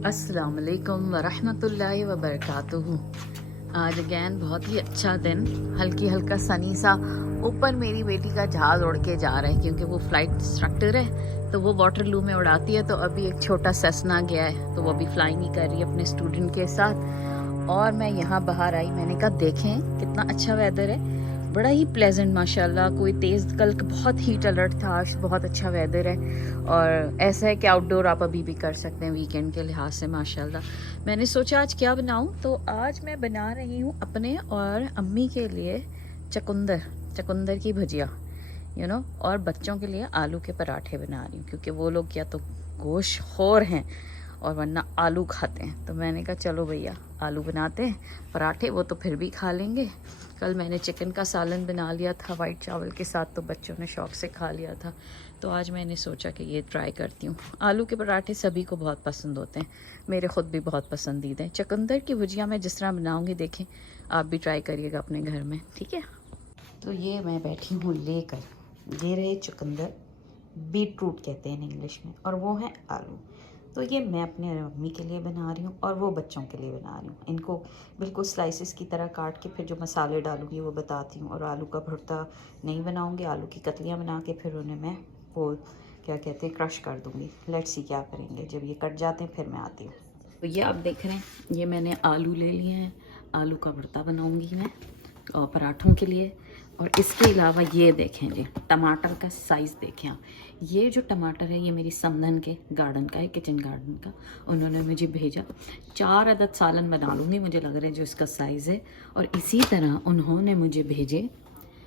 अस्सलाम वालेकुम वरहमतुल्लाहि वबरकातुहू। आज अगैन बहुत ही अच्छा दिन, हल्का सनी सा। ऊपर मेरी बेटी का जहाज़ उड़ के जा रहा है क्योंकि वो फ़्लाइट इंस्ट्रक्टर है, तो वो वाटरलू में उड़ाती है। तो अभी एक छोटा सेस्ना गया है, तो वो अभी फ्लाइंग ही कर रही है अपने स्टूडेंट के साथ। और मैं यहाँ बाहर आई, मैंने कहा देखें कितना अच्छा वेदर है, बड़ा ही प्लेजेंट माशाल्लाह। कोई तेज़, कल बहुत हीट अलर्ट था, आज बहुत अच्छा वेदर है। और ऐसा है कि आउटडोर आप अभी भी कर सकते हैं वीकेंड के लिहाज से माशाल्लाह। मैंने सोचा आज क्या बनाऊं, तो आज मैं बना रही हूँ अपने और अम्मी के लिए चकुंदर की भजिया, और बच्चों के लिए आलू के पराठे बना रही हूँ क्योंकि वो लोग या तो गोश्त खोर हैं और वरना आलू खाते हैं। तो मैंने कहा चलो भैया आलू बनाते हैं, पराठे वो तो फिर भी खा लेंगे। कल मैंने चिकन का सालन बना लिया था वाइट चावल के साथ, तो बच्चों ने शौक से खा लिया था। तो आज मैंने सोचा कि ये ट्राई करती हूँ। आलू के पराठे सभी को बहुत पसंद होते हैं, मेरे ख़ुद भी बहुत पसंदीदा हैं। चुकंदर की भुजिया मैं जिस तरह बनाऊँगी देखें, आप भी ट्राई करिएगा अपने घर में, ठीक है। तो ये मैं बैठी हूँ लेकर, ये रहे चुकंदर, बीट रूट कहते हैं इंग्लिश में, और वो है आलू। तो ये मैं अपने मम्मी के लिए बना रही हूँ और वो बच्चों के लिए बना रही हूँ। इनको बिल्कुल स्लाइसिस की तरह काट के फिर जो मसाले डालूँगी वो बताती हूँ। और आलू का भरता नहीं बनाऊँगी, आलू की कतलियाँ बना के फिर उन्हें मैं वो क्या कहते हैं क्रश कर दूँगी। लेट्स सी क्या करेंगे, जब ये कट जाते हैं फिर मैं आती हूँ। तो ये आप देख रहे हैं, ये मैंने आलू ले लिए हैं, आलू का भरता बनाऊँगी मैं और पराठों के लिए। और इसके अलावा ये देखें जी, टमाटर का साइज़ देखें आप। ये जो टमाटर है ये मेरी समधन के गार्डन का है, किचन गार्डन का। उन्होंने मुझे भेजा, 4 अदद सालन बना लूँगी मुझे लग रहा है जो इसका साइज़ है। और इसी तरह उन्होंने मुझे भेजे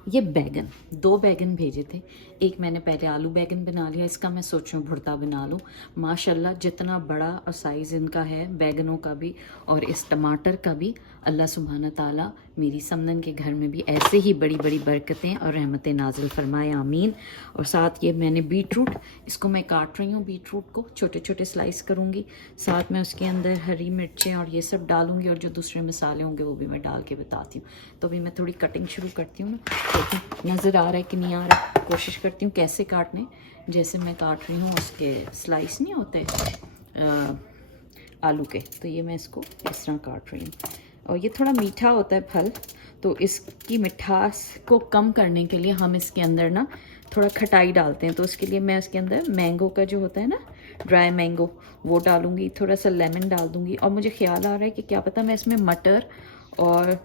ये बैगन, 2 बैगन भेजे थे। एक मैंने पहले आलू बैगन बना लिया, इसका मैं सोच रही हूँ भुर्ता बना लूँ। माशाल्लाह जितना बड़ा और साइज़ इनका है बैगनों का भी और इस टमाटर का भी, अल्लाह सुब्हाना ताला मेरी समदन के घर में भी ऐसे ही बड़ी बड़ी बरकतें और रहमतें नाजिल फरमाए, आमीन। और साथ ये मैंने बीट रूट, इसको मैं काट रही हूँ, बीट रूट को छोटे छोटे स्लाइस करूँगी। साथ में उसके अंदर हरी मिर्चें और ये सब डालूँगी और जो दूसरे मसाले होंगे वो भी मैं डाल के बताती हूँ। तो अभी मैं थोड़ी कटिंग शुरू करती हूँ ना, तो नज़र आ रहा है कि नहीं आ रहा, कोशिश करती हूँ कैसे काटने, जैसे मैं काट रही हूँ उसके स्लाइस नहीं होते आलू के। तो ये मैं इसको इस तरह काट रही हूँ। और ये थोड़ा मीठा होता है फल, तो इसकी मिठास को कम करने के लिए हम इसके अंदर ना थोड़ा खटाई डालते हैं। तो उसके लिए मैं इसके अंदर मैंगो का जो होता है ना, ड्राई मैंगो, वो डालूँगी, थोड़ा सा लेमन डाल दूँगी। और मुझे ख्याल आ रहा है कि क्या पता मैं इसमें मटर और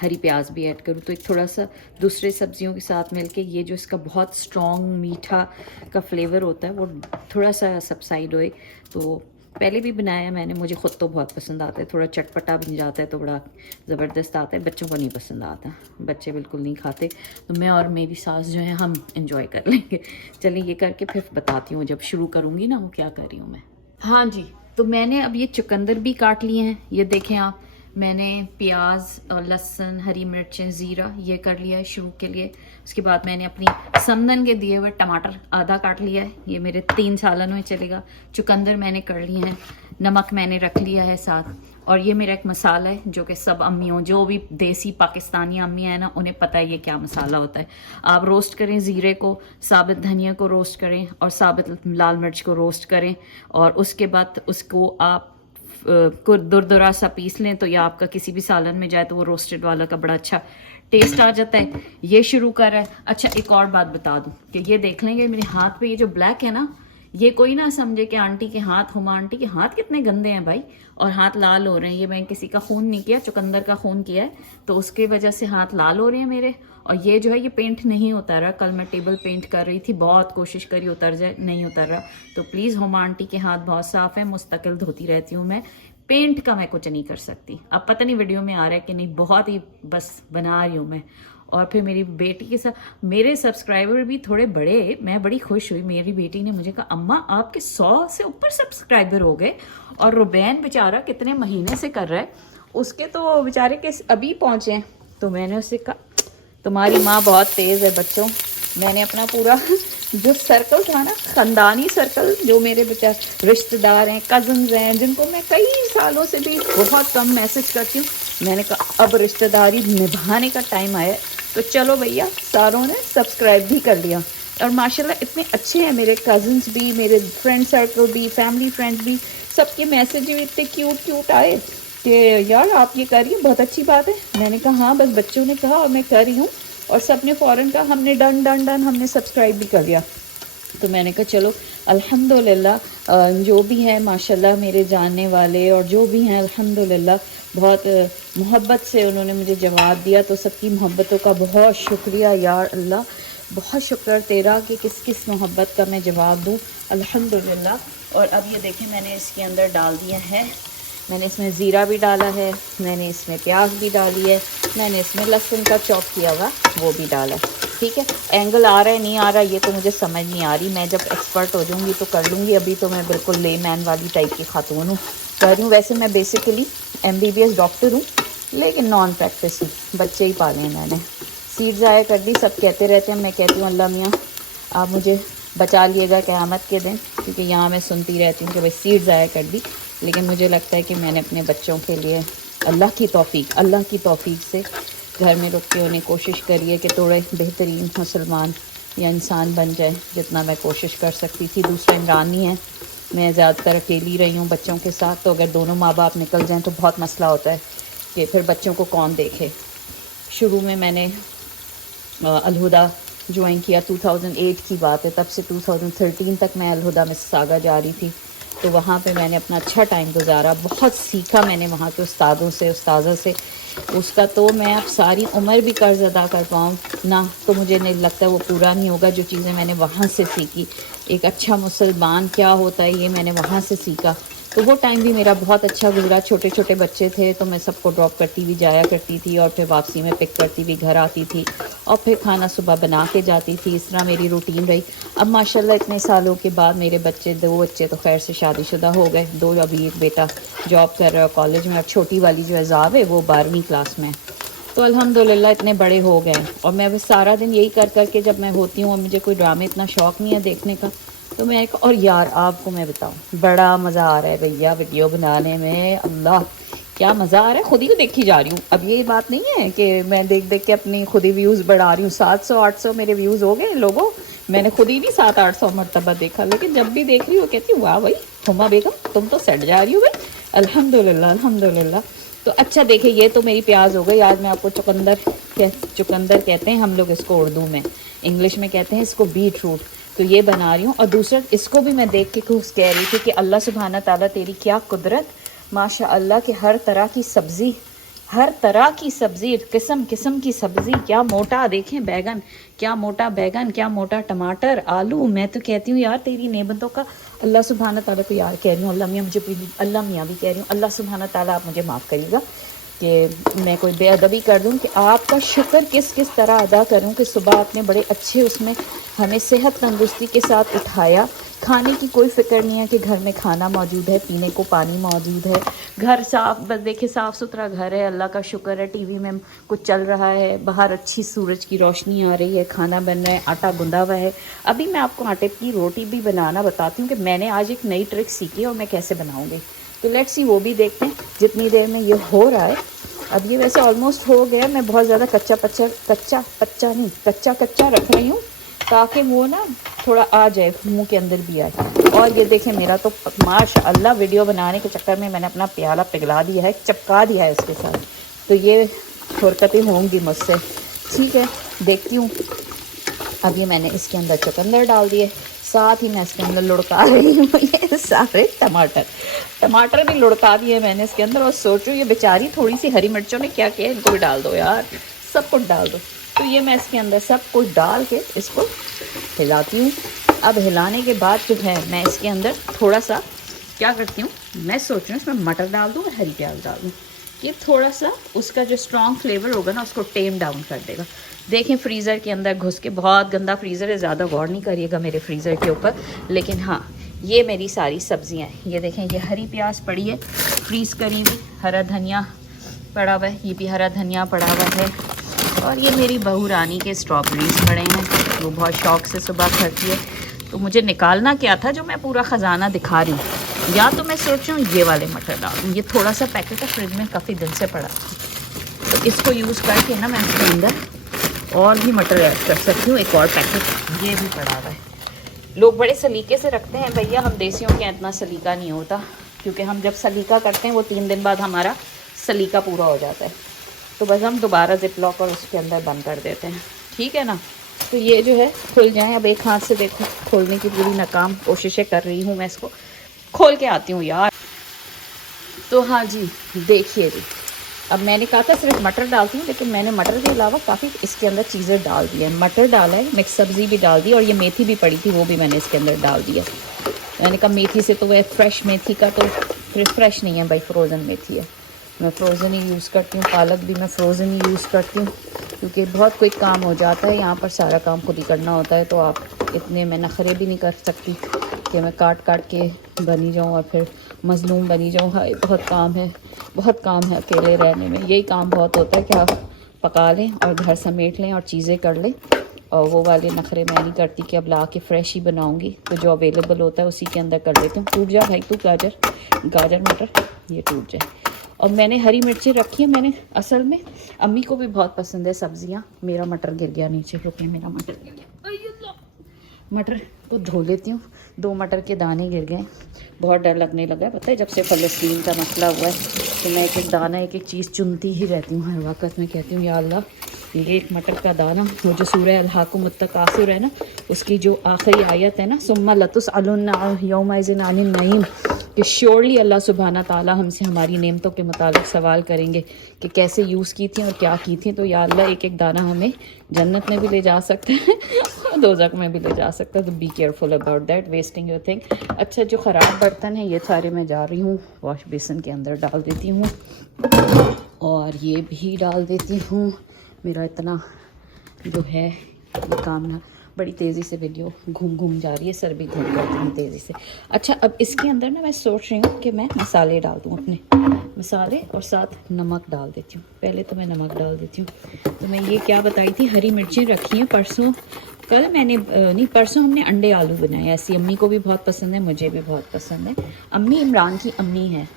हरी प्याज भी ऐड करूँ, तो एक थोड़ा सा दूसरे सब्जियों के साथ मिलके ये जो इसका बहुत स्ट्रॉन्ग मीठा का फ्लेवर होता है वो थोड़ा सा सबसाइड होए। तो पहले भी बनाया मैंने, मुझे ख़ुद तो बहुत पसंद आता है, थोड़ा चटपटा बन जाता है तो बड़ा ज़बरदस्त आता है। बच्चों को नहीं पसंद आता, बच्चे बिल्कुल नहीं खाते, तो मैं और मेरी सास जो है हम इंजॉय कर लेंगे। चलिए ये करके फिर बताती हूँ, जब शुरू करूँगी ना वो क्या कर रही हूँ मैं। हाँ जी, तो मैंने अब ये चुकंदर भी काट लिए हैं, ये देखें आप। मैंने प्याज और लहसुन, हरी मिर्चें, ज़ीरा ये कर लिया है शुरू के लिए। उसके बाद मैंने अपनी समदन के दिए हुए टमाटर आधा काट लिया है, ये मेरे 3 सालन में चलेगा। चुकंदर मैंने कर लिए हैं, नमक मैंने रख लिया है साथ। और ये मेरा एक मसाला है जो कि सब अम्मियों, जो भी देसी पाकिस्तानी अम्मियाँ हैं ना, उन्हें पता है ये क्या मसाला होता है। आप रोस्ट करें ज़ीरे को, साबित धनिया को रोस्ट करें और साबित लाल मिर्च को रोस्ट करें, और उसके बाद उसको आप दुरदुरा सा पीस लें, तो या आपका किसी भी सालन में जाए तो वो रोस्टेड वाला का बड़ा अच्छा टेस्ट आ जाता है। ये शुरू कर रहा है। अच्छा एक और बात बता दूं कि ये देख लेंगे मेरे हाथ पे ये जो ब्लैक है ना, ये कोई ना समझे कि आंटी के हाथ, हुमा आंटी के हाथ कितने गंदे हैं भाई, और हाथ लाल हो रहे हैं। ये मैं किसी का खून नहीं किया, चुकंदर का खून किया है, तो उसकी वजह से हाथ लाल हो रहे हैं मेरे। और ये जो है ये पेंट नहीं उतर रहा, कल मैं टेबल पेंट कर रही थी, बहुत कोशिश करी उतर जाए, नहीं उतर रहा। तो प्लीज़ हुमा आंटी के हाथ बहुत साफ़ है, मुस्तकिल धोती रहती हूँ मैं, पेंट का मैं कुछ नहीं कर सकती। अब पता नहीं वीडियो में आ रहा है कि नहीं, बहुत ही बस बना रही हूँ मैं। और फिर मेरी बेटी के साथ मेरे सब्सक्राइबर भी थोड़े बड़े, मैं बड़ी खुश हुई। मेरी बेटी ने मुझे कहा अम्मा आपके 100 से ऊपर सब्सक्राइबर हो गए, और रुबैन बेचारा कितने महीने से कर रहा है, उसके तो बेचारे के अभी पहुँचे हैं। तो मैंने उससे कहा तुम्हारी माँ बहुत तेज़ है बच्चों। मैंने अपना पूरा जो सर्कल था ना, ख़ानदानी सर्कल, जो मेरे बेचारे रिश्तेदार हैं, कज़न्स हैं, जिनको मैं कई सालों से भी बहुत कम मैसेज करती हूँ, मैंने कहा अब रिश्तेदारी निभाने का टाइम आया है। तो चलो भैया, सारों ने सब्सक्राइब भी कर लिया। और माशाल्लाह इतने अच्छे हैं मेरे कज़न्स भी, मेरे फ्रेंड सर्कल भी, फैमिली फ्रेंड्स भी, सबके मैसेज भी इतने क्यूट क्यूट आए कि यार आप ये कर रही हैं, बहुत अच्छी बात है। मैंने कहा हाँ, बस बच्चों ने कहा और मैं कर रही हूँ, और सब ने फ़ौरन कहा हमने डन डन डन, हमने सब्सक्राइब भी कर दिया। तो मैंने कहा चलो अल्हम्दुलिल्लाह, जो भी है माशाल्लाह मेरे जानने वाले और जो भी हैं अल्हम्दुलिल्लाह बहुत मोहब्बत से उन्होंने मुझे जवाब दिया। तो सबकी मोहब्बतों का बहुत शुक्रिया यार अल्लाह, बहुत शुक्र तेरा कि किस किस मोहब्बत का मैं जवाब दूँ अल्हम्दुलिल्लाह। और अब ये देखें मैंने इसके अंदर डाल दिया है, मैंने इसमें ज़ीरा भी डाला है, मैंने इसमें प्याज भी डाली है, मैंने इसमें लहसुन का चॉप किया हुआ वो भी डाला है। ठीक है, एंगल आ रहा है नहीं आ रहा ये तो मुझे समझ नहीं आ रही, मैं जब एक्सपर्ट हो जाऊँगी तो कर लूँगी। अभी तो मैं बिल्कुल लेमैन वाली टाइप की खातून हूँ, कह रही हूँ। वैसे मैं बेसिकली MBBS डॉक्टर हूँ, लेकिन नॉन प्रैक्टिस हूँ, बच्चे ही पाले हैं मैंने। सीट ज़ाया कर दी, सब कहते रहते हैं, मैं कहती हूँ अल्लाह मियाँ आप मुझे बचा लिएगा क़यामत के दिन, क्योंकि यहाँ मैं सुनती रहती हूँ कि भाई सीट ज़ाया कर दी। लेकिन मुझे लगता है कि मैंने अपने बच्चों के लिए अल्लाह की तौफीक से घर में रुक के उन्हें कोशिश करी है कि थोड़े बेहतरीन मुसलमान या इंसान बन जाए, जितना मैं कोशिश कर सकती थी। दूसरा इमरान नहीं है, मैं ज़्यादातर अकेली रही हूँ बच्चों के साथ, तो अगर दोनों माँ बाप निकल जाएँ तो बहुत मसला होता है कि फिर बच्चों को कौन देखे। शुरू में मैंने अलहुदा ज्वाइन किया, 2008 की बात है, तब से 2013 तक मैं अलहुदा में सागा जा रही थी। तो वहाँ पे मैंने अपना अच्छा टाइम गुजारा, बहुत सीखा मैंने वहाँ के उस्तादों से, उस्ताज़ा से। उसका तो मैं अब सारी उम्र भी कर्ज अदा कर पाऊँ ना, तो मुझे नहीं लगता वो पूरा नहीं होगा। जो चीज़ें मैंने वहाँ से सीखी, एक अच्छा मुसलमान क्या होता है ये मैंने वहाँ से सीखा। तो वो टाइम भी मेरा बहुत अच्छा गुजरा। छोटे छोटे बच्चे थे तो मैं सबको ड्रॉप करती भी जाया करती थी, और फिर वापसी में पिक करती भी घर आती थी, और फिर खाना सुबह बना के जाती थी। इस तरह मेरी रूटीन रही। अब माशाल्लाह इतने सालों के बाद मेरे बच्चे, 2 बच्चे तो खैर से शादीशुदा हो गए, 2 अभी, एक बेटा जॉब कर रहा है कॉलेज में, और छोटी वाली जो एजाब है वो 12वीं क्लास में। तो अल्हम्दुलिल्लाह इतने बड़े हो गए। और मैं बस सारा दिन यही कर कर के जब मैं होती हूँ, और मुझे कोई ड्रामे इतना शौक़ नहीं है देखने का, तो मैं एक और यार आपको मैं बताऊं, बड़ा मज़ा आ रहा है भैया वीडियो बनाने में। अल्लाह क्या मज़ा आ रहा है, खुद ही को देखी जा रही हूँ। अब ये बात नहीं है कि मैं देख देख के अपनी खुद ही व्यूज़ बढ़ा रही हूँ। 700-800 मेरे व्यूज़ हो गए लोगों, मैंने खुद ही नहीं 700-800 मरतबा देखा, लेकिन जब भी देख रही हूँ कहती हूँ वाह भाई हुमा बेगम तुम तो सेट जा रही हो भाई, अल्हम्दुलिल्लाह अल्हम्दुलिल्लाह। तो अच्छा देखिए, ये तो मेरी प्याज हो गई। आज मैं आपको चुकंदर कहते हैं हम लोग इसको उर्दू में, इंग्लिश में कहते हैं इसको बीट रूट, तो ये बना रही हूँ। और दूसरा इसको भी मैं देख के खुश कह रही थी कि अल्लाह सुब्हाना ताला तेरी क्या कुदरत, माशा अल्लाह कि हर तरह की सब्ज़ी, किस्म किस्म की सब्ज़ी। क्या मोटा देखें बैगन, क्या मोटा बैगन, क्या मोटा टमाटर, आलू। मैं तो कहती हूँ यार तेरी नेमतों का अल्लाह सुब्हाना ताला को यार कह रही हूँ, अल्लाह मियाँ मुझे, अल्लाह मियाँ भी कह रही हूँ, अल्लाह सुब्हाना ताला आप मुझे माफ़ करिएगा कि मैं कोई बेअदबी कर दूं, कि आपका शुक्र किस किस तरह अदा करूं कि सुबह आपने बड़े अच्छे उसमें हमें सेहत तंदुरुस्ती के साथ उठाया। खाने की कोई फ़िक्र नहीं है कि घर में खाना मौजूद है, पीने को पानी मौजूद है, घर साफ, बस देखिए साफ़ सुथरा घर है, अल्लाह का शुक्र है। टीवी में कुछ चल रहा है, बाहर अच्छी सूरज की रोशनी आ रही है, खाना बन रहा है, आटा गुंदा हुआ है। अभी मैं आपको आटे की रोटी भी बनाना बताती हूँ कि मैंने आज एक नई ट्रिक सीखी है और मैं कैसे बनाऊँगी। तो लेट्स सी, वो भी देखते हैं जितनी देर में ये हो रहा है। अब ये वैसे ऑलमोस्ट हो गया, मैं बहुत ज़्यादा कच्चा रख रही हूँ ताकि वो ना थोड़ा आ जाए, मुंह के अंदर भी आए। और ये देखें मेरा तो माशाअल्लाह वीडियो बनाने के चक्कर में मैंने अपना प्याला पिघला दिया है, चिपका दिया है उसके साथ। तो ये हरकतें होंगी मुझसे, ठीक है देखती हूँ। अब ये मैंने इसके अंदर चुकंदर डाल दिए, साथ ही मैं इसके अंदर लुढ़का रही हूँ ये सारे टमाटर भी लुढ़का दिए मैंने इसके अंदर। और सोचो ये बेचारी थोड़ी सी हरी मिर्चों ने क्या किया, इनको भी डाल दो यार, सब कुछ डाल दो। तो ये मैं इसके अंदर सब कुछ डाल के इसको हिलाती हूँ। अब हिलाने के बाद जो है मैं इसके अंदर थोड़ा सा क्या करती हूँ, मैं सोच रही हूँ इसमें मटर डाल दूँ, हरी प्याज डाल दूँ। ये थोड़ा सा उसका जो स्ट्रॉन्ग फ्लेवर होगा ना उसको टेम डाउन कर देगा। देखें फ्रीज़र के अंदर घुस के, बहुत गंदा फ्रीज़र है, ज़्यादा गौर नहीं करिएगा मेरे फ्रीज़र के ऊपर। लेकिन हाँ, ये मेरी सारी सब्जियां हैं। ये देखें, ये हरी प्याज पड़ी है फ्रीज़ करी हुई, हरा धनिया पड़ा हुआ है, ये भी हरा धनिया पड़ा हुआ है। और ये मेरी बहू रानी के स्ट्रॉबेरीज पड़े हैं, वो बहुत शौक़ से सुबह खाती है। तो मुझे निकालना क्या था, जो मैं पूरा ख़जाना दिखा रही हूँ। या तो मैं सोच रही हूँ ये वाले मटर डाल दूँ, ये थोड़ा सा पैकेट है फ्रिज में काफ़ी दिन से पड़ा, तो इसको यूज़ करके ना मैं इसके अंदर और भी मटर ऐड कर सकती हूँ। एक और पैकेट ये भी पड़ा हुआ है। लोग बड़े सलीके से रखते हैं भैया, हम देसियों के इतना सलीका नहीं होता, क्योंकि हम जब सलीका करते हैं वो 3 दिन बाद हमारा सलीका पूरा हो जाता है, तो बस हम दोबारा जिप लॉक और उसके अंदर बंद कर देते हैं, ठीक है ना। तो ये जो है खुल जाए। अब एक हाथ से देखो खोलने की पूरी नाकाम कोशिशें कर रही हूँ मैं, इसको खोल के आती हूँ यार। तो हाँ जी, देखिए जी, अब मैंने कहा था सिर्फ मटर डालती हूँ, लेकिन मैंने मटर के अलावा काफ़ी इसके अंदर चीज़ें डाल दी है। मटर डाला है, मिक्स सब्ज़ी भी डाल दी, और ये मेथी भी पड़ी थी वो भी मैंने इसके अंदर डाल दिया। मैंने कहा मेथी से तो वह फ्रेश मेथी का तो फ्रेश नहीं है भाई, फ्रोज़न मेथी है, मैं फ़्रोज़न ही यूज़ करती हूँ। पालक भी मैं फ़्रोज़न ही यूज़ करती हूँ, क्योंकि बहुत कोई काम हो जाता है यहाँ पर, सारा काम खुद ही करना होता है, तो आप इतने मैं नखरे भी नहीं कर सकती कि मैं काट के बनी जाऊँ और फिर मज़लूम बनी जाऊँ। हाय बहुत काम है, बहुत काम है अकेले रहने में, यही काम बहुत होता है कि आप पका लें और घर समेट लें और चीज़ें कर लें। और वो वाले नखरे मैं नहीं करती कि अब ला के फ़्रेश ही बनाऊँगी, तो जो अवेलेबल होता है उसी के अंदर कर लेती हूँ। टूट जा भाई तू गाजर मटर, ये टूट जाए। और मैंने हरी मिर्ची रखी है, मैंने असल में अम्मी को भी बहुत पसंद है सब्जियां। मेरा मटर गिर गया नीचे, क्योंकि मेरा मटर गिर गया, मटर को धो लेती हूँ। 2 मटर के दाने गिर गए, बहुत डर लगने लगा है, पता है जब से फ़लस्तीन का मसला हुआ है, तो मैं एक एक दाना एक एक चीज़ चुनती ही रहती हूँ हर वक्त। मैं कहती हूँ या अल्लाह, ये एक मटर का दाना, वो जो सूरह अल-हाकुम मुत्तकासिर है ना, उसकी जो आखिरी आयत है ना, सुम्मा लतुसअलुन्ना यौमइज़िन अनिन नईम, कि श्योरली अल्लाह सुब्हाना ताला हमसे हमारी नेमतों के मुतालिक सवाल करेंगे कि कैसे यूज़ की थी और क्या की थी। तो या अल्लाह एक एक दाना हमें जन्नत में भी ले जा सकते हैं और दोज़ख में भी ले जा सकता है, तो be careful about that, wasting your thing. अच्छा, जो ख़राब बर्तन है ये सारे मैं जा रही हूँ वॉश बेसिन के अंदर डाल देती हूँ, और ये भी डाल देती हूँ। मेरा इतना जो है ये काम ना, बड़ी तेज़ी से वीडियो घूम जा रही है, सर भी घूम करती हूँ तेज़ी से। अच्छा, अब इसके अंदर ना मैं सोच रही हूँ कि मैं मसाले डाल दूँ, अपने मसाले, और साथ नमक डाल देती हूँ। पहले तो मैं नमक डाल देती हूँ। तो मैं ये क्या बताई थी, हरी मिर्ची रखी हैं परसों, कल मैंने नहीं परसों हमने अंडे आलू बनाए। ऐसी अम्मी को भी बहुत पसंद है, मुझे भी बहुत पसंद है। अम्मी इमरान की अम्मी है,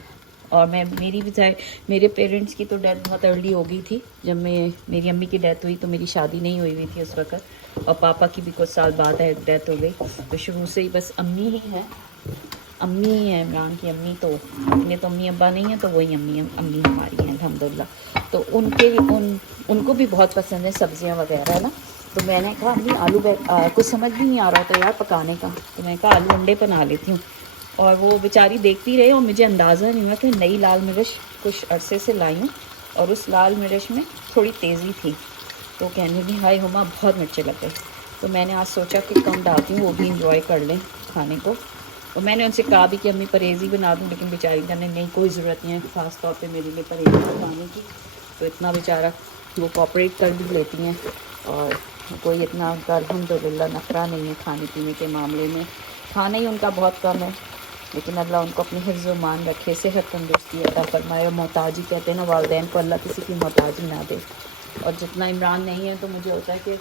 और मैं मेरी भी चाहे, मेरे पेरेंट्स की तो डेथ बहुत अर्ली हो गई थी। जब मेरी अम्मी की डेथ हुई तो मेरी शादी नहीं हुई थी उस वक्त, और पापा की भी कुछ साल बाद है डेथ हो गई। तो शुरू से ही बस अम्मी ही है, अम्मी ही है इमरान की अम्मी। तो अपने तो अम्मी अब्बा नहीं है, तो वही अम्मी हमारी हैं अल्हम्दुलिल्लाह। तो उनको भी बहुत पसंद है सब्ज़ियाँ वगैरह ना। तो मैंने कहा अम्मी आलू कुछ समझ भी नहीं आ रहा था यार पकाने का, तो मैंने कहा आलू अंडे बना लेती हूँ। और वो बेचारी देखती रही, और मुझे अंदाज़ा नहीं हुआ कि नई लाल मिर्च कुछ अरसे से लाई हूँ, और उस लाल मिर्च में थोड़ी तेज़ी थी। तो कहने लगी हाय हुमा बहुत मिर्चें लग गई। तो मैंने आज सोचा कि कम डालती हूँ, वो भी इंजॉय कर लें खाने को। और मैंने उनसे कहा भी कि अम्मी परहेज़ी बना दूँ, लेकिन बेचारी कहने नहीं कोई ज़रूरत नहीं है ख़ास तौर पे मेरे लिए परहेज़ी बनाने की। तो इतना बेचारा वो कोऑपरेट कर भी लेती हैं, और कोई इतना अल्हम्दुलिल्लाह नखरा नहीं है खाने पीने के मामले में। खाना ही उनका बहुत कम है, लेकिन अल्लाह उनको अपनी हिफ्ज़ मान रखे, सेहत तंदुरुस्ती अता फरमाए। और मोहताजी कहते हैं ना, वालिदैन को अल्लाह किसी की मोहताजी ना दे। और जितना इमरान नहीं है, तो मुझे होता है कि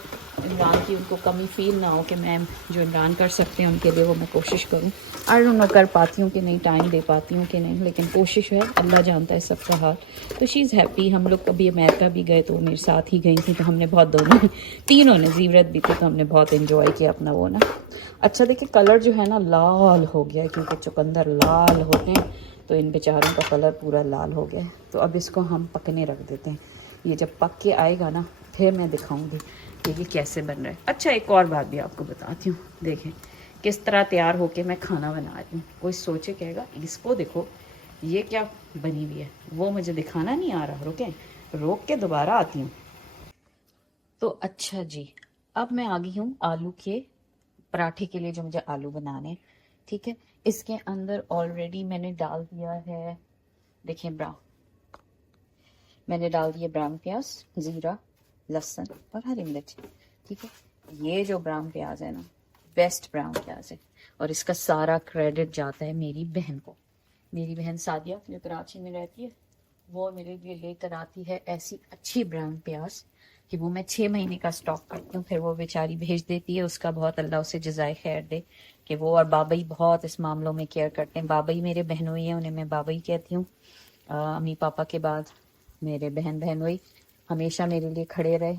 इमरान की उनको कमी फ़ील ना हो, कि मैं जो इमरान कर सकते हैं उनके लिए वो मैं कोशिश करूँ। आई डोंट नो कर पाती हूँ कि नहीं, टाइम दे पाती हूँ कि नहीं, लेकिन कोशिश है, अल्लाह जानता है सबका हाल। तो शी इज़ हैप्पी। हम लोग कभी अमेरिका भी गए तो वो मेरे साथ ही गई थी, तो हमने बहुत, दोनों तीनों ने, ज़ीवरत भी थी, तो हमने बहुत इन्जॉय किया अपना वो ना। अच्छा देखिए कलर जो है ना लाल हो गया है, क्योंकि चुकंदर लाल होते हैं, तो इन बेचारों का कलर पूरा लाल हो गया है। तो अब इसको हम पकने रख देते हैं। ये जब पक के आएगा ना, फिर मैं दिखाऊंगी कि ये कैसे बन रहा है। अच्छा, एक और बात भी आपको बताती हूँ, देखें किस तरह तैयार होके मैं खाना बना रही हूँ। कोई सोचे कहेगा इसको देखो ये क्या बनी हुई है, वो मुझे दिखाना नहीं आ रहा, रोक के दोबारा आती हूँ। तो अच्छा जी, अब मैं आ गई हूँ आलू के पराठे के लिए, जो मुझे आलू बनाने हैं, ठीक है। इसके अंदर ऑलरेडी मैंने डाल दिया है, देखिए मैंने डाल दिया ब्राउन प्याज, ज़ीरा, लहसुन और हरी मिर्च, ठीक है। ये जो ब्राउन प्याज है ना, बेस्ट ब्राउन प्याज है, और इसका सारा क्रेडिट जाता है मेरी बहन को। मेरी बहन सादिया जो कराची में रहती है, वो मेरे लिए लेकर आती है ऐसी अच्छी ब्राउन प्याज कि वो मैं 6 महीने का स्टॉक करती हूँ, फिर वो बेचारी भेज देती है। उसका बहुत अल्लाह उसे जज़ाए खैर दे, कि वो और बाबा ही बहुत इस मामलों में केयर करते हैं। बाबा ही मेरे बहनोई हैं, उन्हें मैं बाबा ही कहती हूँ। अम्मी पापा के बाद मेरे बहनोई हमेशा मेरे लिए खड़े रहे,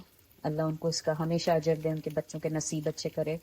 अल्लाह उनको इसका हमेशा अजर दे, उनके बच्चों के नसीब अच्छे करे।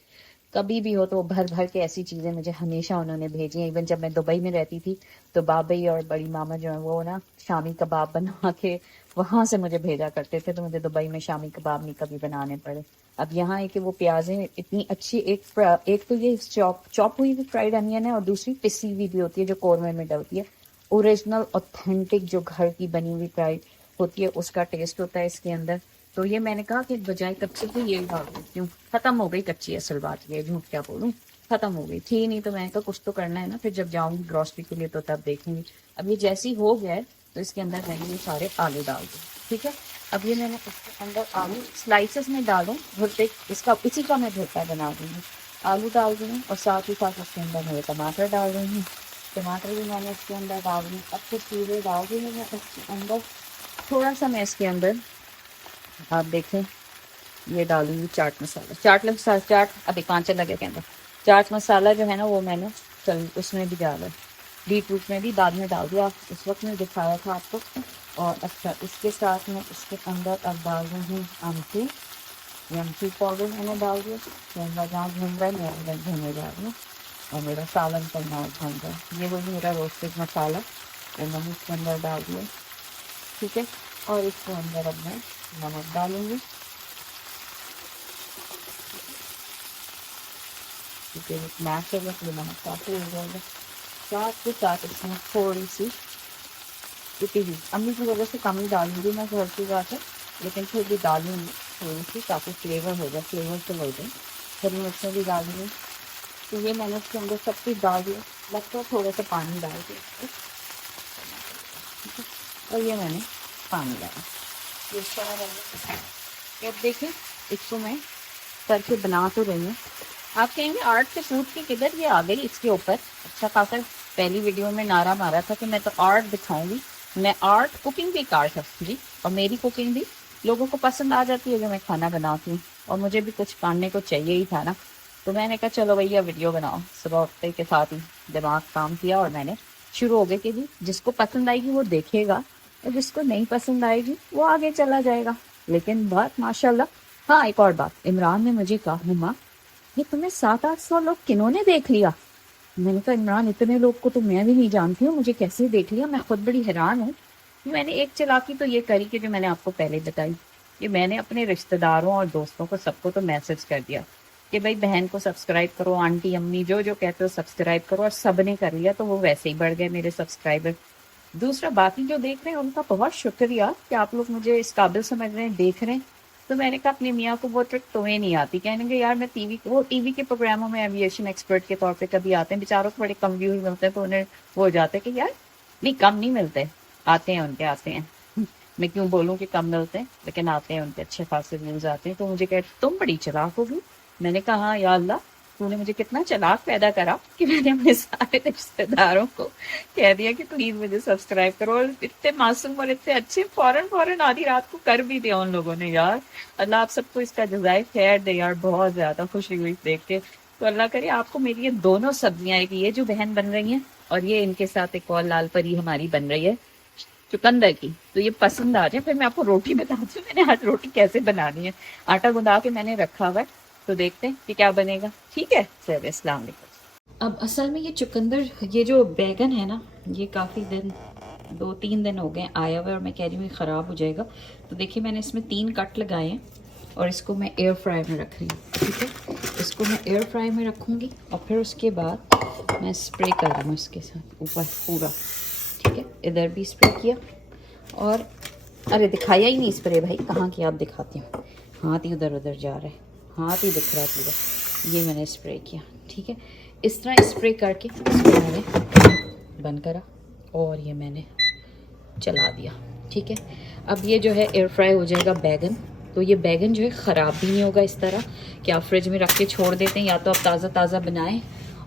कभी भी हो तो भर भर के ऐसी चीज़ें मुझे हमेशा उन्होंने भेजी हैं। इवन जब मैं दुबई में रहती थी तो बाबई और बड़ी मामा जो है वो ना शामी कबाब बना के वहाँ से मुझे भेजा करते थे, तो मुझे दुबई में शामी कबाब नहीं कभी बनाने पड़े। अब यहाँ है कि वो प्याजें इतनी अच्छी, एक तो ये चॉप हुई हुई फ्राइड अनियन है, और दूसरी पिसी हुई भी होती है जो कौरमे में डलती है। ओरिजिनल ऑथेंटिक जो घर की बनी हुई फ्राइड होती है उसका टेस्ट होता है इसके अंदर। तो ये मैंने कहा कि बजाय कच्चे के ये डाल देती हूँ। खत्म हो गई कच्ची, असल बात ये, झूठ क्या बोलूँ, खत्म हो गई थी नहीं, तो मैंने कहा कुछ तो करना है ना, फिर जब जाऊंगी ग्रॉसरी के लिए तो तब देखेंगी। अब ये जैसी हो गया है तो इसके अंदर मैंने ये सारे आलू डाल दिए, ठीक है। अब ये मैंने इसके अंदर आलू स्लाइसेस में डालूँ भुरते, इसका इसी का मैं भुरता बना दूँगी। आलू डाल दूँगी और साथ ही साथ इसके अंदर मैं टमाटर डाल दूँगी। टमाटर भी मैंने इसके अंदर डाल दी। अब कुछ चीज़ें डाल दी मैं इसके अंदर, थोड़ा सा मैं इसके अंदर, आप देखें ये डालूंगी चाट मसाला। चाट अभी कांचे लगे के अंदर चाट मसाला जो है ना वो मैंने चल उसमें भी डाला, बीटरूट में भी बाद में डाल दिया, उस वक्त में दिखाया था आपको। और अच्छा इसके साथ में इसके अंदर अब डाल रही हूँ अमचूर पाउडर मैंने डाल दिया। कैमरा जहाँ घूम रहा है मैं उधर घूमने जा रही हूँ, और मेरा सालन करना घूम रहा है। ये वही मेरा रोस्टेड मसाला और मैंने इसके अंदर डाल दिया, ठीक है। और इसके अंदर अब मैं नमक डालूंगी, ठीक है। मैश होगा तो नमक काफ़ी हो जाएगा। साथ के साथ इसमें थोड़ी सी कुटी हुई, अम्मी की वजह से कम ही डालूंगी मैं, घर की बात है, लेकिन फिर भी डालूंगी थोड़ी सी ताकि फ्लेवर हो जाए, फ्लेवर से हो जाए। हरी मिर्चें भी डालूंगी। तो ये मैंने उसके अंदर सब कुछ डाल दिया, लगता है थोड़ा सा पानी डाल दिया, और ये मैंने पानी डाला। अब देखिए इसको मैं करके बना तो रही हूँ। आप कहेंगे आर्ट से फूड की किधर ये आ गई इसके ऊपर। अच्छा खासा पहली वीडियो में नारा मारा था कि मैं तो आर्ट दिखाऊंगी। मैं आर्ट कुकिंग भी कर सकती, और मेरी कुकिंग भी लोगों को पसंद आ जाती है जो मैं खाना बनाती हूँ, और मुझे भी कुछ खाने को चाहिए ही था ना, तो मैंने कहा चलो भैया वीडियो बनाओ। सुबह उठते के साथ ही दिमाग काम किया और मैंने शुरू हो गए कि जी जिसको पसंद आएगी वो देखेगा, और जिसको नहीं पसंद आएगी वो आगे चला जाएगा। लेकिन बात माशाल्लाह, हाँ एक और बात, इमरान ने मुझे कहा मम्मा ये तुम्हें 700-800 लोग किन्होंने देख लिया। मैंने कहा इमरान इतने लोग को तो मैं भी नहीं जानती हूँ, मुझे कैसे देख लिया, मैं खुद बड़ी हैरान हूँ। मैंने एक चालाकी तो ये करी कि जो मैंने आपको पहले बताई, कि मैंने अपने रिश्तेदारों और दोस्तों को सबको तो मैसेज कर दिया कि भाई बहन को सब्सक्राइब करो, आंटी अम्मी जो जो कहते हो सब्सक्राइब करो, और सब ने कर लिया, तो वो वैसे ही बढ़ गए मेरे सब्सक्राइबर। दूसरा बाकी जो देख रहे हैं उनका बहुत शुक्रिया कि आप लोग मुझे इस काबिल समझ रहे हैं, देख रहे हैं। तो मैंने कहा अपनी मियाँ को वो ट्रिक तुम्हें नहीं आती, कहने के यार मैं टीवी के प्रोग्रामों में एविएशन एक्सपर्ट के तौर पे कभी आते हैं, बेचारों को बड़े कम व्यूज मिलते हैं, तो उन्हें वो हो जाते हैं कि यार नहीं कम नहीं मिलते, आते हैं उनके आते हैं। मैं क्यों बोलूँ कि कम मिलते हैं, लेकिन आते हैं उनके अच्छे खासे व्यूज आते हैं। तो मुझे कह तुम बड़ी चालाक होगी। मैंने कहा हाँ या अल्लाह तूने मुझे कितना चालाक पैदा करा कि मैंने अपने सारे रिश्तेदारों को कह दिया कि प्लीज मुझे सब्सक्राइब करो, और इतने मासूम और इतने अच्छे फौरन आधी रात को कर भी दिया उन लोगों ने। यार अल्लाह आप सबको इसका जज़ाए खैर दे यार, बहुत ज्यादा खुशी हुई देख के। तो अल्लाह करे आपको मेरी ये दोनों सब्जियां, एक ये जो बहन बन रही हैं और ये इनके साथ एक और लाल परी हमारी बन रही है चुकंदर की, तो ये पसंद आ जाए। फिर मैं आपको रोटी बताती हूँ मैंने आज रोटी कैसे बनानी है। आटा गुंदा के मैंने रखा हुआ है, तो देखते हैं कि क्या बनेगा, ठीक है। चलिए अस्सलाम वालेकुम। अब असल में ये चुकंदर, ये जो बैगन है ना, ये काफ़ी दिन 2-3 दिन हो गए आया हुआ है, और मैं कह रही हूँ ख़राब हो जाएगा। तो देखिए मैंने इसमें 3 कट लगाए हैं, और इसको मैं एयर फ्राई में रख रही हूँ, ठीक है। इसको मैं एयर फ्राई में रखूँगी, और फिर उसके बाद मैं स्प्रे कर रही हूँ इसके साथ ऊपर पूरा, ठीक है। इधर भी स्प्रे किया, और अरे दिखाया ही नहीं स्प्रे भाई, कहाँ किया आप दिखाती हूँ, हाथ ही उधर उधर जा रहे हैं, हाथ ही दिख रहा है पूरा। ये मैंने स्प्रे किया, ठीक है। इस तरह स्प्रे करके इसको मैंने बंद करा, और ये मैंने चला दिया, ठीक है। अब ये जो है एयर फ्राई हो जाएगा बैगन। तो ये बैगन जो है ख़राब भी नहीं होगा इस तरह कि आप फ्रिज में रख के छोड़ देते हैं, या तो आप ताज़ा बनाएं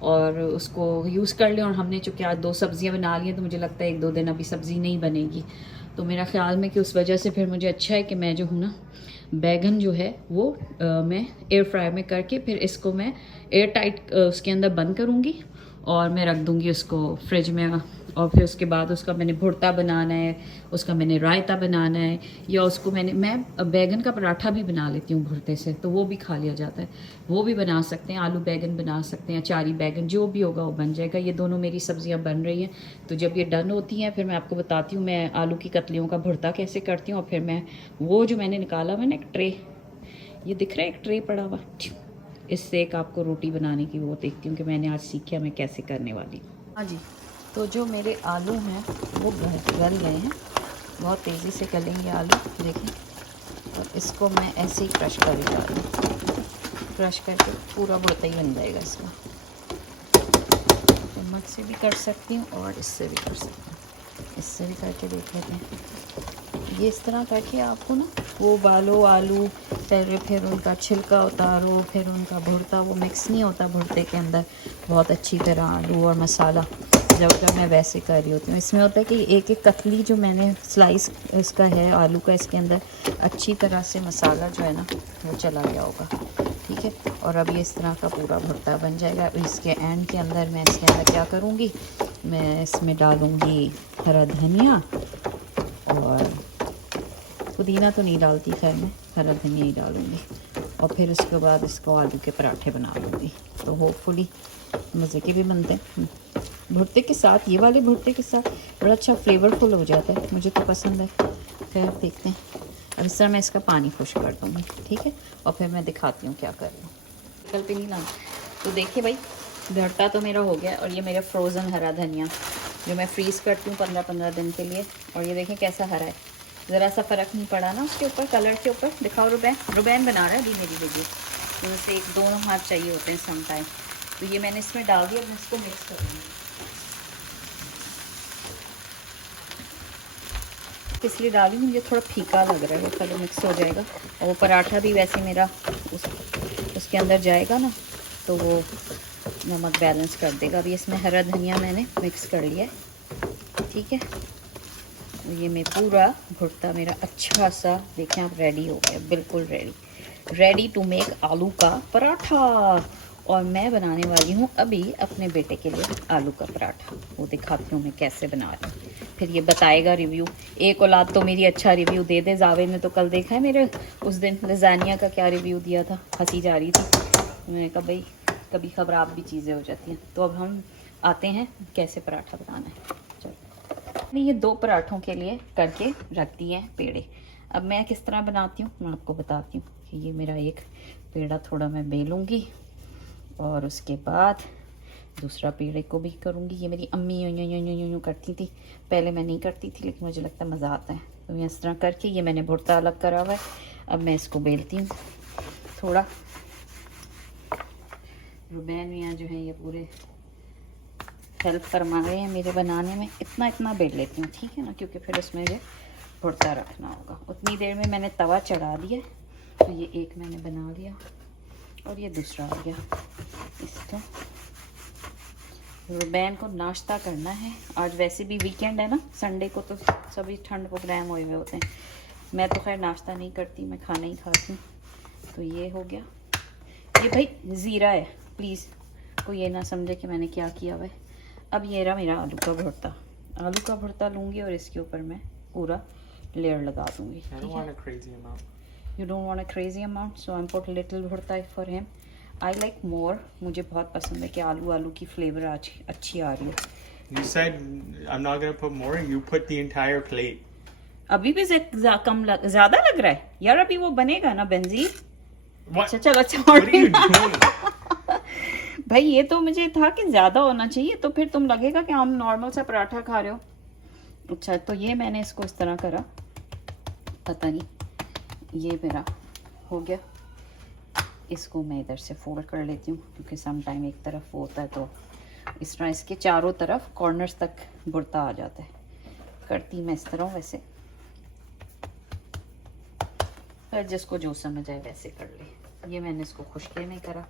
और उसको यूज़ कर लें। और हमने चूँकि आज 2 सब्ज़ियाँ बना ली हैं, तो मुझे लगता है 1-2 दिन अभी सब्ज़ी नहीं बनेगी। तो मेरा ख्याल में कि उस वजह से फिर मुझे अच्छा है कि मैं जो हूँ ना बैगन जो है वो मैं एयर फ्राई में करके फिर इसको मैं एयर टाइट उसके अंदर बंद करूँगी और मैं रख दूँगी उसको फ्रिज में। और फिर उसके बाद उसका मैंने भुर्ता बनाना है, उसका मैंने रायता बनाना है, या उसको मैं बैगन का पराठा भी बना लेती हूँ भुर्ते से, तो वो भी खा लिया जाता है। वो भी बना सकते हैं, आलू बैगन बना सकते हैं, अचारी बैगन, जो भी होगा वो बन जाएगा। ये दोनों मेरी सब्जियां बन रही हैं, तो जब ये डन होती हैं फिर मैं आपको बताती हूँ मैं आलू की कतलियों का भुर्ता कैसे करती हूँ। और फिर मैं वो जो मैंने निकाला हुआ ना एक ट्रे, ये दिख रहा है एक ट्रे पड़ा हुआ, इससे एक आपको रोटी बनाने की वो देखती हूँ कि मैंने आज सीखा मैं कैसे करने वाली हूँ। हाँ जी, तो जो मेरे आलू हैं वो गल गए हैं, बहुत तेज़ी से गलेंगे आलू, देखें। और इसको मैं ऐसे ही क्रश कर डालूँ, क्रश करके पूरा भुर्ता ही बन जाएगा इसका। चम्मच से भी कर सकती हूँ और इससे भी कर सकती हूँ, इससे भी करके देख लेते हैं। ये इस तरह करके आपको ना वो उबालो आलू, पहले फिर उनका छिलका उतारो, फिर उनका भुर्ता, वो मिक्स नहीं होता भुर्ते के अंदर बहुत अच्छी तरह आलू और मसाला, जब मैं वैसे कर रही होती हूँ। इसमें होता है कि एक एक कतली जो मैंने स्लाइस इसका है आलू का, इसके अंदर अच्छी तरह से मसाला जो है ना वो चला गया होगा, ठीक है। और अब ये इस तरह का पूरा भुर्ता बन जाएगा। इसके एंड के अंदर मैं इसके अंदर क्या करूँगी, मैं इसमें डालूँगी हरा धनिया, और पुदीना तो नहीं डालती, खैर मैं हरा धनिया ही डालूँगी। और फिर उसके बाद इसको आलू के पराठे बना लूँगी, तो होपफुली मज़े के भी बनते हैं। भुर्ते के साथ, ये वाले भुर्ते के साथ बड़ा अच्छा फ्लेवरफुल हो जाता है, मुझे तो पसंद है। खैर देखते हैं। अब इस तरह मैं इसका पानी खुश कर दूँगी, ठीक है। और फिर मैं दिखाती हूँ क्या कर रही हूँ। कल पे नहीं लाऊँ। तो देखिए भाई, भुर्ता तो मेरा हो गया। और ये मेरा फ्रोज़न हरा धनिया जो मैं फ्रीज़ करती हूँ 15-15 दिन के लिए, और ये देखें कैसा हरा है, ज़रा सा फ़र्क नहीं पड़ा ना उसके ऊपर, कलर के ऊपर। दिखाओ, रुबैन बना रहा है अभी मेरी वीडियो, तो वैसे एक दोनों हाथ चाहिए होते हैं सम टाइम। तो ये मैंने इसमें डाल दिया, मैं इसको मिक्स करूँगी। इसलिए डाली, मुझे थोड़ा फीका लग रहा है, वो कलर मिक्स हो जाएगा। और वो पराठा भी वैसे मेरा उसके अंदर जाएगा ना, तो वो नमक बैलेंस कर देगा। अभी इसमें हरा धनिया मैंने मिक्स कर लिया है, ठीक है। ये मैं पूरा भुर्ता मेरा अच्छा सा, देखें आप, रेडी हो गया, बिल्कुल रेडी टू मेक आलू का पराठा। और मैं बनाने वाली हूँ अभी अपने बेटे के लिए आलू का पराठा, वो दिखाती हूँ मैं कैसे बना रही हूँ, फिर ये बताएगा रिव्यू। एक औलाद तो मेरी अच्छा रिव्यू दे दे। जावेद ने तो कल देखा है मेरे उस दिन लजानिया का क्या रिव्यू दिया था, हंसी जा रही थी। मैंने कहा भाई कभी ख़राब भी चीज़ें हो जाती हैं। तो अब हम आते हैं कैसे पराठा बनाना है। चलो, ये 2 पराठों के लिए करके रख दिए हैं पेड़े। अब मैं किस तरह बनाती हूँ मैं आपको बताती हूँ कि ये मेरा एक पेड़ा थोड़ा मैं बेलूँगी, और उसके बाद दूसरा पेड़े को भी करूँगी। ये मेरी अम्मी यूँ करती थी, पहले मैं नहीं करती थी, लेकिन मुझे लगता है मज़ा आता है। तो मैं इस तरह करके, ये मैंने भुर्ता अलग करा हुआ है, अब मैं इसको बेलती हूँ थोड़ा। रुबैन मियाँ जो है ये पूरे हेल्प फरमा रहे हैं मेरे बनाने में। इतना बेल लेती हूँ, ठीक है ना, क्योंकि फिर उसमें जो भुर्ता रखना होगा। उतनी देर में मैंने तवा चढ़ा दिया, तो ये एक मैंने बना लिया और ये दूसरा आ गया। इसको रुबैन को नाश्ता करना है, आज वैसे भी वीकेंड है ना, संडे को तो सभी ठंड प्रोग्राम हुए हुए होते हैं। मैं तो खैर नाश्ता नहीं करती, मैं खाना ही खाती हूँ। तो ये हो गया। ये भाई ज़ीरा है, प्लीज़ कोई ये ना समझे कि मैंने क्या किया हुआ है। अब ये रहा मेरा आलू का भुर्ता लूँगी और इसके ऊपर मैं पूरा लेयर लगा दूँगी। You don't want a crazy amount, so I'm put little bhurta for him. I like more. मुझे बहुत पसंद है कि आलू की फ्लेवर आज अच्छी आ रही है। You said I'm not gonna put more. You put the entire plate. अभी भी ज़्यादा लग रहा है यार, अभी वो बनेगा ना बेंजीर। What? चलो What are you doing? भाई ये तो मुझे था कि ज़्यादा होना चाहिए, तो फिर तुम लगेगा कि हम नॉर्मल सा पराठा खा रहे हो। अच्छा, तो ये मैंने इसको इस तरह करा, पता नहीं, ये मेरा हो गया। इसको मैं इधर से फोल्ड कर लेती हूँ, क्योंकि सम टाइम एक तरफ वो होता है, तो इस तरह इसके चारों तरफ कॉर्नर्स तक भुर्ता आ जाता है। करती मैं इस तरह, वैसे पर जिसको जो समझ आए वैसे कर ले। ये मैंने इसको खुशके में करा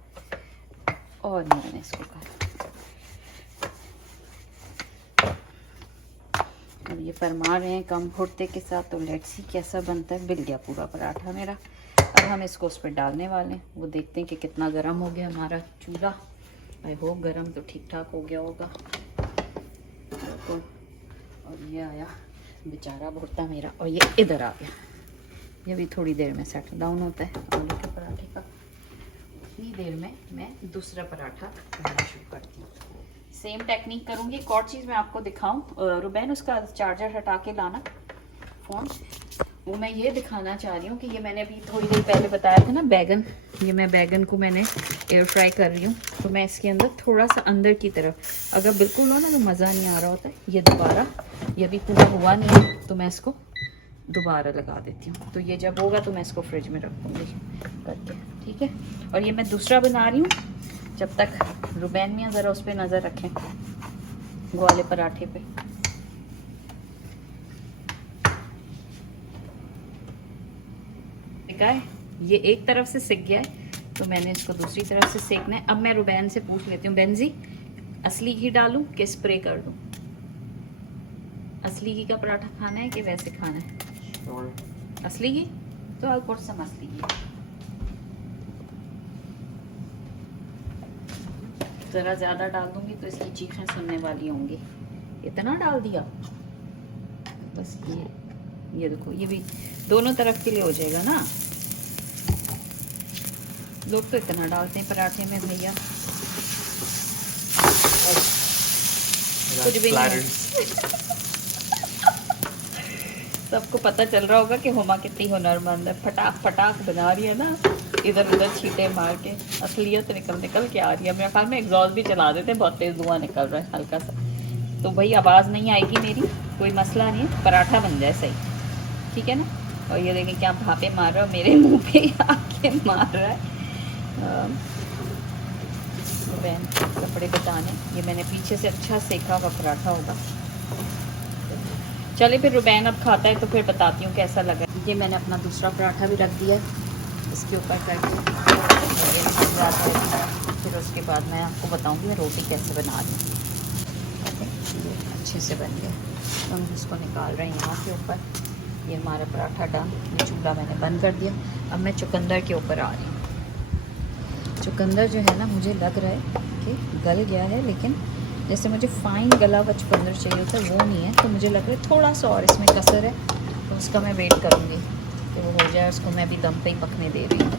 और ये मैंने इसको करा। अब ये फरमा रहे हैं कम भुर्ते के साथ, तो लेट्स सी कैसा बनता है। बिल गया पूरा पराठा मेरा। अब हम इसको उस पर डालने वाले हैं। वो देखते हैं कि कितना गर्म हो गया हमारा चूल्हा। आई होप गर्म तो ठीक ठाक हो गया होगा। तो और ये आया बेचारा भुट्टा मेरा, और ये इधर आ गया। ये भी थोड़ी देर में सेटल डाउन होता है आलू के पराठे का। इतनी देर में मैं दूसरा पराठा बनाना शुरू करती हूँ। सेम टेक्निक करूँगी। एक और चीज़ मैं आपको दिखाऊँ, रुबैन उसका चार्जर हटा के लाना फ़ोन। वो मैं ये दिखाना चाह रही हूँ कि ये मैंने अभी थोड़ी देर पहले बताया था ना बैगन, ये मैं बैगन को मैंने एयर फ्राई कर रही हूँ। तो मैं इसके अंदर थोड़ा सा अंदर की तरफ, अगर बिल्कुल हो ना तो मज़ा नहीं आ रहा होता है। ये दोबारा, ये अभी पूरा हुआ नहीं है तो मैं इसको दोबारा लगा देती हूँ। तो ये जब होगा तो मैं इसको फ्रिज में रख दूँगी करके, ठीक है। और ये मैं दूसरा बना रही हूँ, जब तक रुबैन मियाँ ज़रा उस पर नज़र रखें, वो वाले पराठे पे। है ये एक तरफ से सिक गया है तो मैंने इसको दूसरी तरफ से सेकना है। अब मैं रुबैन से पूछ लेती हूँ, बेंजी असली घी डालूं कि स्प्रे कर दूं? असली घी का पराठा खाना है कि वैसे खाना है? असली घी तो I'll put some असली घी। जरा ज्यादा डाल दूंगी तो इसकी चीखें सुनने वाली होंगी। इतना डाल दिया बस। ये देखो, ये भी दोनों तरफ के लिए हो जाएगा ना। लोग तो इतना डालते हैं पराठे में भैया, कुछ भी नहीं। सबको पता चल रहा होगा कि हुमा कितनी हुनरमंद है। फटाक फटाक बना रही है ना, इधर उधर छींटे मार के। असलियत निकल के आ रही है। मेरे ख्याल में एग्जॉस्ट भी चला देते, बहुत तेज धुआं निकल रहा है हल्का सा। तो भाई आवाज़ नहीं आएगी मेरी, कोई मसला नहीं है, पराठा बन जाए सही, ठीक है ना। और ये देखें क्या भापे मार रहा है, मेरे मुंह पे आके मार रहा है। रुबैन कपड़े बताने, ये मैंने पीछे से अच्छा सेका हुआ पराठा होगा। चले फिर रुबैन अब खाता है तो फिर बताती हूँ कैसा लगा। ये मैंने अपना दूसरा पराठा भी रख दिया इसके ऊपर करके, फिर उसके बाद मैं आपको बताऊँगी रोटी कैसे बना रही हूँ। अच्छे से बन गया तो हम इसको निकाल रहे हैं यहाँ के ऊपर। ये हमारा पराठा डन। ये चूल्हा मैंने बंद कर दिया। अब मैं चुकंदर के ऊपर आ रही हूँ। चुकंदर जो है ना, मुझे लग रहा है कि गल गया है, लेकिन जैसे मुझे फाइन गला हुआ चुकंदर चाहिए होता है वो नहीं है। तो मुझे लग रहा है थोड़ा सा और इसमें कसर है, तो उसका मैं वेट करूँगी कि वो हो जाए। उसको मैं अभी दम पे ही पकने दे रही हूँ।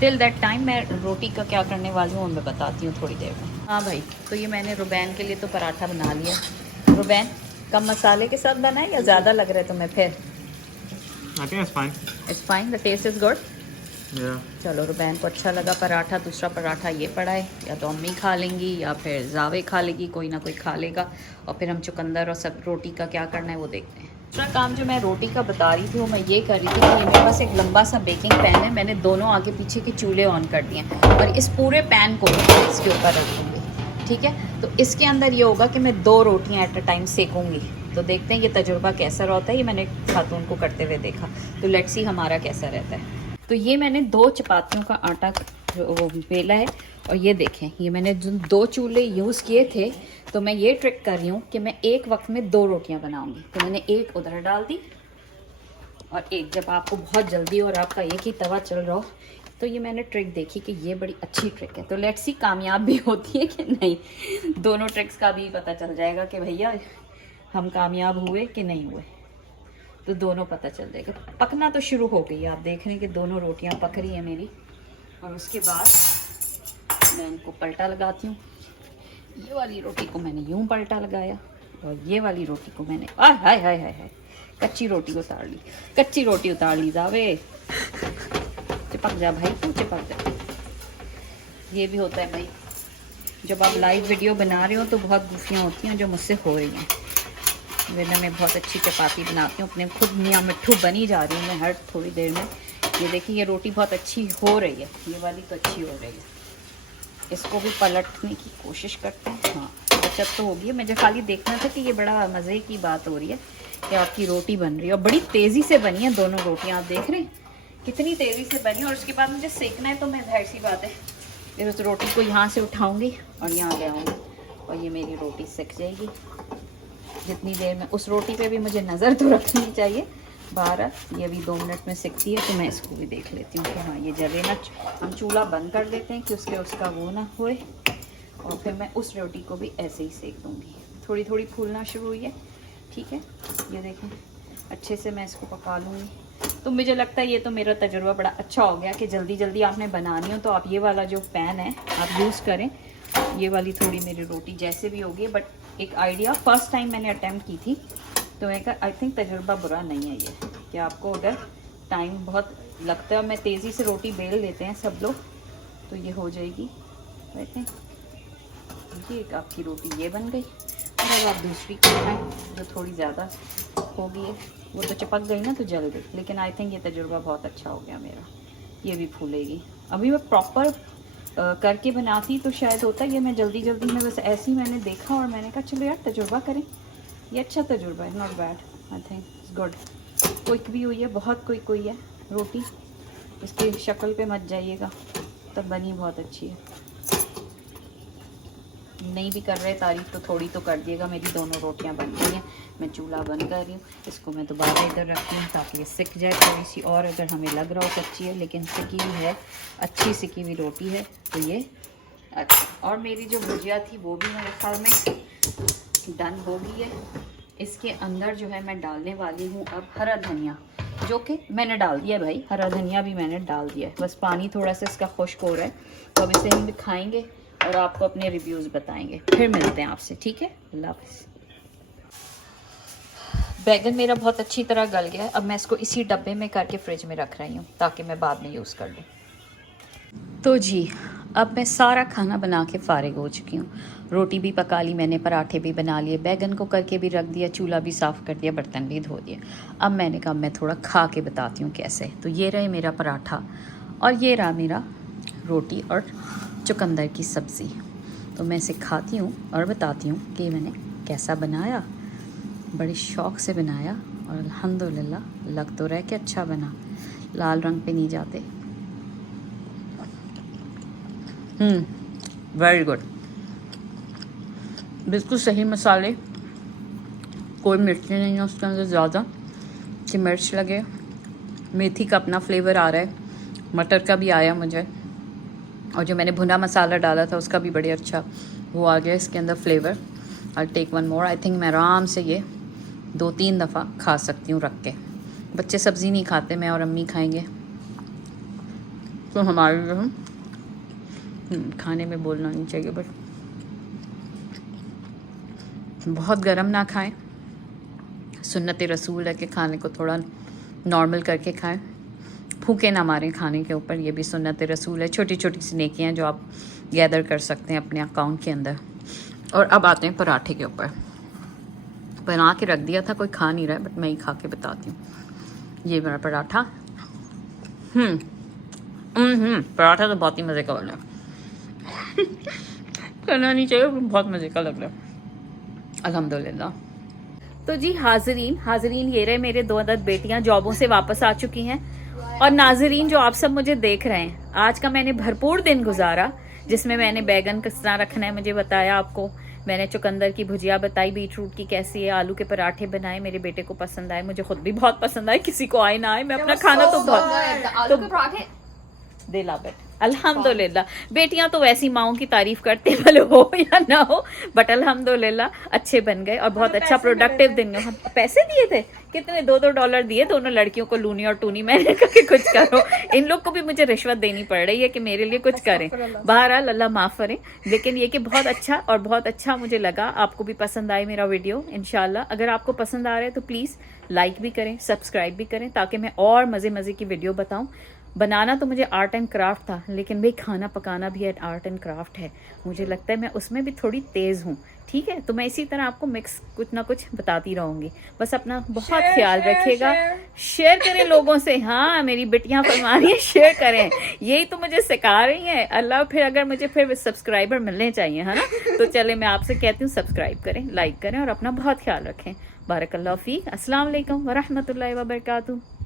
टिल दैट टाइम मैं रोटी का क्या करने वाली हूँ मैं बताती हूँ थोड़ी देर में। हाँ भाई, तो ये मैंने रुबैन के लिए तो पराठा बना लिया। रुबैन कम मसाले के साथ बना है या ज़्यादा लग रहा है तुम्हें? फिर I think it's fine. It's fine, the test is good. Yeah. चलो, रुबैन को अच्छा लगा पराठा। दूसरा पराठा ये पड़ा है, या तो अम्मी खा लेंगी या फिर जावे खा लेगी, कोई ना कोई खा लेगा। और फिर हम चुकंदर और सब रोटी का क्या करना है वो देखते हैं। दूसरा काम जो मैं रोटी का बता रही थी वो मैं ये कर रही थी कि ये मेरे पास एक लंबा सा बेकिंग पैन है। मैंने दोनों आगे पीछे के चूल्हे ऑन कर दिए हैं और इस पूरे पैन को इसके ऊपर रख दूँगी, ठीक है। तो इसके अंदर ये होगा कि मैं 2 रोटियाँ एट अ टाइम सेकूँगी। तो देखते हैं ये तजुर्बा कैसा रहता है। ये मैंने खातून को करते हुए देखा, तो लेट्स सी हमारा कैसा रहता है। तो ये मैंने 2 चपातियों का आटा वो बेला है। और ये देखें, ये मैंने जो 2 चूल्हे यूज़ किए थे, तो मैं ये ट्रिक कर रही हूँ कि मैं एक वक्त में 2 रोटियाँ बनाऊँगी। तो मैंने एक उधर डाल दी और एक, जब आपको बहुत जल्दी और आपका एक ही तवा चल रहा हो, तो ये मैंने ट्रिक देखी कि ये बड़ी अच्छी ट्रिक है। तो लेट्स सी कामयाब भी होती है कि नहीं। दोनों ट्रिक्स का भी पता चल जाएगा कि भैया हम कामयाब हुए कि नहीं हुए। तो दोनों पता चल जाएगा। पकना तो शुरू हो गई, आप देख रहे हैं कि दोनों रोटियां पक रही हैं मेरी। और उसके बाद मैं इनको पलटा लगाती हूँ। ये वाली रोटी को मैंने यूं पलटा लगाया और ये वाली रोटी को मैंने हाय हाय हाय हाय कच्ची रोटी उतार ली। कच्ची रोटी उतार ली जावे। चिपक जा भाई, तू चिपक जा। ये भी होता है भाई, जब आप लाइव वीडियो बना रहे हो तो बहुत गुफियाँ होती हैं जो मुझसे हो रही हैं। वरना मैं बहुत अच्छी चपाती बनाती हूँ, अपने खुद मियाँ मिट्ठू बनी जा रही हूँ मैं हर थोड़ी देर में। ये देखिए, ये रोटी बहुत अच्छी हो रही है, ये वाली तो अच्छी हो रही है। इसको भी पलटने की कोशिश करते हैं। हाँ, बचत तो होगी। मुझे खाली देखना था कि ये बड़ा मज़े की बात हो रही है कि आपकी रोटी बन रही है और बड़ी तेज़ी से बनी है दोनों रोटियाँ। आप देख रहे हैं कितनी तेज़ी से बनी। और उसके बाद मुझे सेकना है, तो मैं जाहिर सी बात है फिर उस रोटी को यहाँ से उठाऊँगी और यहाँ ले आऊँगी और ये मेरी रोटी सेक जाएगी। जितनी देर में उस रोटी पे भी मुझे नज़र तो रखनी चाहिए, 12, ये अभी 2 मिनट में सिकती है, तो मैं इसको भी देख लेती हूँ कि हाँ ये जले ना। हम चूल्हा बंद कर देते हैं कि उसका वो ना होए, और फिर मैं उस रोटी को भी ऐसे ही सेक दूँगी। थोड़ी थोड़ी फूलना शुरू हुई है, ठीक है, ये देखें, अच्छे से मैं इसको पका लूँगी। तो मुझे लगता है ये तो मेरा तजुर्बा बड़ा अच्छा हो गया कि जल्दी जल्दी आपने बनानी हो तो आप ये वाला जो पैन है आप यूज़ करें। ये वाली थोड़ी मेरी रोटी जैसे भी होगी, बट एक आइडिया, फर्स्ट टाइम मैंने अटैम्प्ट की थी, तो मैं कहा आई थिंक तजुर्बा बुरा नहीं है ये, कि आपको अगर टाइम बहुत लगता है, मैं तेज़ी से रोटी बेल लेते हैं सब लोग, तो ये हो जाएगी। देखते हैं, ये एक आपकी रोटी ये बन गई, और अब आप दूसरी खाएँ जो थोड़ी ज़्यादा होगी है, वो तो चिपक गई ना तो जल गई, लेकिन आई थिंक ये तजुर्बा बहुत अच्छा हो गया मेरा। ये भी फूलेगी। अभी मैं प्रॉपर करके बनाती तो शायद होता है, ये मैं जल्दी जल्दी में बस ऐसे ही मैंने देखा और मैंने कहा चलो यार तजुर्बा करें। ये अच्छा तजुर्बा है, not bad, I think it's good. Quick भी हुई है, बहुत क्विक हुई है रोटी, इसकी शक्ल पे मत जाइएगा, तब बनी बहुत अच्छी है। नहीं भी कर रहे तारीफ तो थोड़ी तो कर दिएगा। मेरी दोनों रोटियां बन गई हैं, मैं चूल्हा बंद कर रही हूँ, इसको मैं दोबारा इधर रखती हूँ ताकि ये सिक जाए थोड़ी सी, और अगर हमें लग रहा हो कच्ची है लेकिन सिकी हुई है, अच्छी सिकी हुई रोटी है तो ये अच्छा। और मेरी जो भुजिया थी वो भी मेरे ख्याल में डन हो गई है। इसके अंदर जो है मैं डालने वाली हूँ अब हरा धनिया, जो कि मैंने डाल दिया भाई, हरा धनिया भी मैंने डाल दिया है, बस पानी थोड़ा सा इसका खुश्क हो रहा है, तो अब इसे हम खाएँगे और आपको अपने रिव्यूज़ बताएंगे। फिर मिलते हैं आपसे, ठीक है, अल्लाह हाफ़िज़। बैगन मेरा बहुत अच्छी तरह गल गया है, अब मैं इसको इसी डब्बे में करके फ्रिज में रख रही हूँ ताकि मैं बाद में यूज़ कर लूँ। तो जी अब मैं सारा खाना बना के फ़ारिग हो चुकी हूँ। रोटी भी पका ली मैंने, पराठे भी बना लिए, बैगन को करके भी रख दिया, चूल्हा भी साफ़ कर दिया, बर्तन भी धो दिए। अब मैंने कहा मैं थोड़ा खा के बताती हूँ कैसे। तो ये रहे मेरा पराठा और ये रहा मेरा रोटी और चुकंदर की सब्ज़ी। तो मैं इसे खाती हूँ और बताती हूँ कि मैंने कैसा बनाया। बड़े शौक़ से बनाया और अल्हम्दुलिल्लाह लग तो रहा है कि अच्छा बना, लाल रंग पे नहीं जाते। वेरी गुड, बिल्कुल सही मसाले, कोई मिर्ची नहीं है उसके अंदर ज़्यादा कि मिर्च लगे। मेथी का अपना फ्लेवर आ रहा है, मटर का भी आया मुझे, और जो मैंने भुना मसाला डाला था उसका भी बड़े अच्छा वो आ गया इसके अंदर flavour. I take one more, I think मैं आराम से ये 2-3 दफ़ा खा सकती हूँ रख के। बच्चे सब्ज़ी नहीं खाते, मैं और अम्मी खाएंगे, तो हमारे जो खाने में बोलना नहीं चाहिए, बट बहुत गरम ना खाएं, सुन्नत रसूल है कि खाने को थोड़ा नॉर्मल करके खाएं, फूके ना मारें खाने के ऊपर, ये भी सुन्नत रसूल है। छोटी छोटी सी नेकियां जो आप गैदर कर सकते हैं अपने अकाउंट के अंदर। और अब आते हैं पराठे के ऊपर। बना के रख दिया था, कोई खा नहीं रहा है, बट मैं ही खा के बताती हूँ। ये मेरा पराठा, पराठा तो बहुत ही मज़े का बना है करना नहीं चाहिए, बहुत मज़े का लग रहा है अल्हम्दुलिल्लाह। तो जी हाजरीन ये रहे मेरे 2 अदद बेटियां जॉबों से वापस आ चुकी हैं, और नाजरीन जो आप सब मुझे देख रहे हैं, आज का मैंने भरपूर दिन गुजारा, जिसमें मैंने बैगन किस तरह रखना है मुझे बताया आपको, मैंने चुकंदर की भुजिया बताई, बीटरूट की कैसी है, आलू के पराठे बनाए, मेरे बेटे को पसंद आए, मुझे खुद भी बहुत पसंद आए, किसी को आए ना आए, मैं अपना खाना तो बहुत आलू के पराठे दे ला बेट अल्हम्दुलिल्लाह। बेटियां तो वैसी माओं की तारीफ करते भले हो या ना हो, बट अल्हम्दुलिल्लाह अच्छे बन गए और बहुत अच्छा प्रोडक्टिव दिन में। पैसे दिए थे कितने, $2 दिए दोनों लड़कियों को, लूनी और टूनी। मैंने कहा कि कुछ करो, इन लोग को भी मुझे रिश्वत देनी पड़ रही है कि मेरे लिए कुछ करें। बहरहाल अल्लाह माफ़ करे, लेकिन ये कि बहुत अच्छा मुझे लगा। आपको भी पसंद आए मेरा वीडियो इंशाल्लाह। अगर आपको पसंद आ रहा है तो प्लीज़ लाइक भी करें, सब्सक्राइब भी करें, ताकि मैं और मज़े की वीडियो बताऊं। बनाना तो मुझे आर्ट एंड क्राफ्ट था, लेकिन भाई खाना पकाना भी आर्ट एंड क्राफ्ट है। मुझे लगता है मैं उसमें भी थोड़ी तेज़ हूँ, ठीक है। तो मैं इसी तरह आपको मिक्स कुछ ना कुछ बताती रहूँगी। बस अपना बहुत ख्याल रखिएगा, शेयर करें लोगों से। हाँ, मेरी बेटियाँ फरमा रही हैं शेयर करें, यही तो मुझे सिखा रही हैं अल्लाह। फिर अगर मुझे फिर सब्सक्राइबर मिलने चाहिए, है ना, तो चले मैं आपसे कहती हूँ सब्सक्राइब करें, लाइक करें और अपना बहुत ख्याल रखें। बारकल्लाह फीक। अस्सलाम वालेकुम व रहमतुल्लाहि व बरकातुहू।